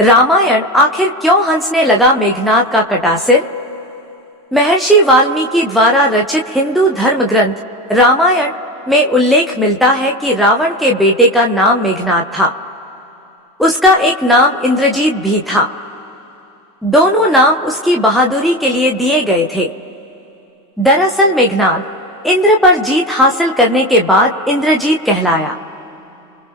रामायण आखिर क्यों हंसने लगा मेघनाद का कटा सिर? महर्षि वाल्मीकि द्वारा रचित हिंदू धर्म ग्रंथ रामायण में उल्लेख मिलता है कि रावण के बेटे का नाम मेघनाद था। उसका एक नाम इंद्रजीत भी था। दोनों नाम उसकी बहादुरी के लिए दिए गए थे। दरअसल मेघनाद इंद्र पर जीत हासिल करने के बाद इंद्रजीत कहलाया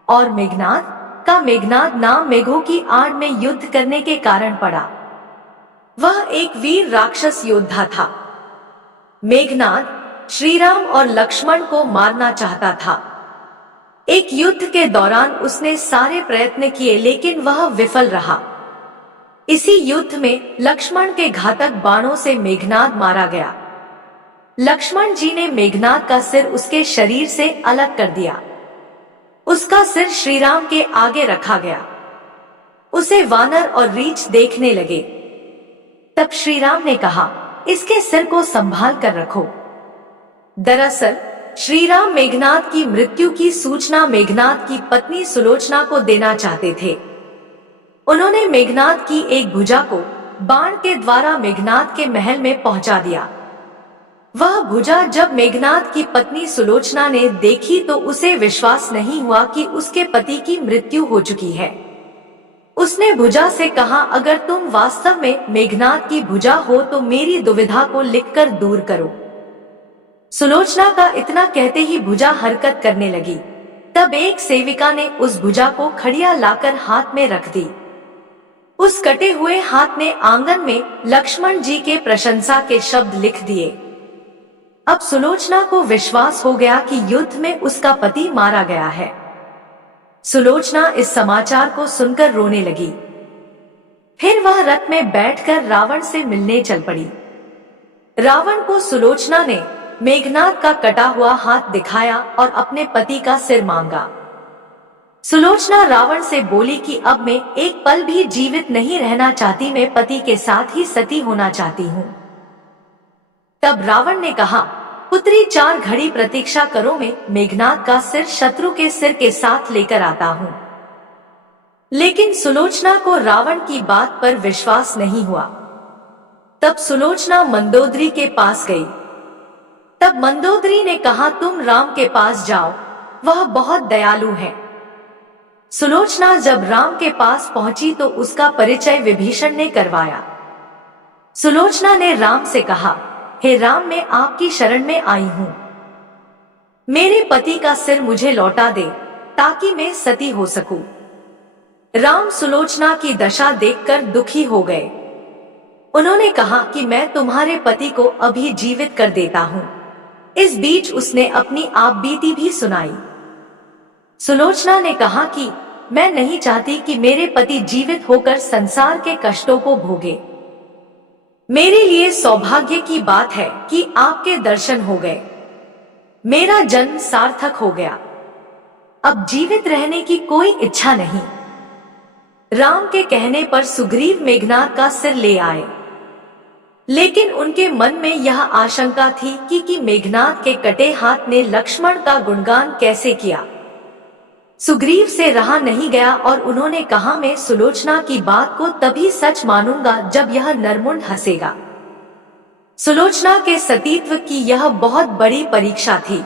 और मेघनाद का मेघनाद नाम मेघों की आड़ में युद्ध करने के कारण पड़ा। वह एक वीर राक्षस योद्धा था। मेघनाद श्री राम और लक्ष्मण को मारना चाहता था। एक युद्ध के दौरान उसने सारे प्रयत्न किए लेकिन वह विफल रहा। इसी युद्ध में लक्ष्मण के घातक बाणों से मेघनाद मारा गया। लक्ष्मण जी ने मेघनाद का सिर उसके शरीर से अलग कर दिया। उसका सिर श्री राम के आगे रखा गया। उसे वानर और रीछ देखने लगे। तब श्री राम ने कहा, इसके सिर को संभाल कर रखो। दरअसल श्री राम मेघनाद की मृत्यु की सूचना मेघनाद की पत्नी सुलोचना को देना चाहते थे। उन्होंने मेघनाद की एक भुजा को बाण के द्वारा मेघनाद के महल में पहुंचा दिया। वह भुजा जब मेघनाद की पत्नी सुलोचना ने देखी तो उसे विश्वास नहीं हुआ कि उसके पति की मृत्यु हो चुकी है। उसने भुजा से कहा, अगर तुम वास्तव में मेघनाद की भुजा हो तो मेरी दुविधा को लिखकर दूर करो। सुलोचना का इतना कहते ही भुजा हरकत करने लगी। तब एक सेविका ने उस भुजा को खड़िया लाकर हाथ में रख दी। उस कटे हुए हाथ ने आंगन में लक्ष्मण जी के प्रशंसा के शब्द लिख दिए। अब सुलोचना को विश्वास हो गया कि युद्ध में उसका पति मारा गया है। सुलोचना इस समाचार को सुनकर रोने लगी। फिर वह रथ में बैठकर रावण से मिलने चल पड़ी। रावण को सुलोचना ने मेघनाद का कटा हुआ हाथ दिखाया और अपने पति का सिर मांगा। सुलोचना रावण से बोली कि अब मैं एक पल भी जीवित नहीं रहना चाहती, मैं पति के साथ ही सती होना चाहती हूँ। तब रावण ने कहा, पुत्री 4 घड़ी प्रतीक्षा करो, मैं मेघनाद का सिर शत्रु के सिर के साथ लेकर आता हूँ। लेकिन सुलोचना को रावण की बात पर विश्वास नहीं हुआ। तब सुलोचना मंदोदरी के पास गई। तब मंदोदरी ने कहा, तुम राम के पास जाओ, वह बहुत दयालु है। सुलोचना जब राम के पास पहुंची तो उसका परिचय विभीषण ने करवाया। सुलोचना ने राम से कहा, हे राम, मैं आपकी शरण में आई हूँ। मेरे पति का सिर मुझे लौटा दे ताकि मैं सती हो सकूं। राम सुलोचना की दशा देखकर दुखी हो गए। उन्होंने कहा कि मैं तुम्हारे पति को अभी जीवित कर देता हूँ। इस बीच उसने अपनी आप बीती भी सुनाई। सुलोचना ने कहा कि मैं नहीं चाहती कि मेरे पति जीवित होकर संसार के कष्टों को भोगे। मेरे लिए सौभाग्य की बात है कि आपके दर्शन हो गए। मेरा जन्म सार्थक हो गया। अब जीवित रहने की कोई इच्छा नहीं। राम के कहने पर सुग्रीव मेघनाद का सिर ले आए। लेकिन उनके मन में यह आशंका थी कि मेघनाद के कटे हाथ ने लक्ष्मण का गुणगान कैसे किया। सुग्रीव से रहा नहीं गया और उन्होंने कहा, मैं सुलोचना की बात को तभी सच मानूंगा जब यह नरमुंड हंसेगा। सुलोचना के सतीत्व की यह बहुत बड़ी परीक्षा थी।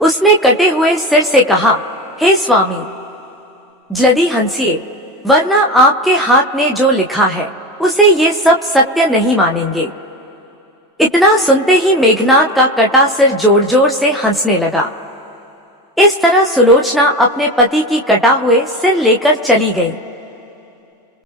उसने कटे हुए सिर से कहा, हे स्वामी, जल्दी हंसिए, वरना आपके हाथ ने जो लिखा है उसे ये सब सत्य नहीं मानेंगे। इतना सुनते ही मेघनाद का कटा सिर जोर जोर से हंसने लगा। इस तरह सुलोचना अपने पति की कटा हुए सिर लेकर चली गई।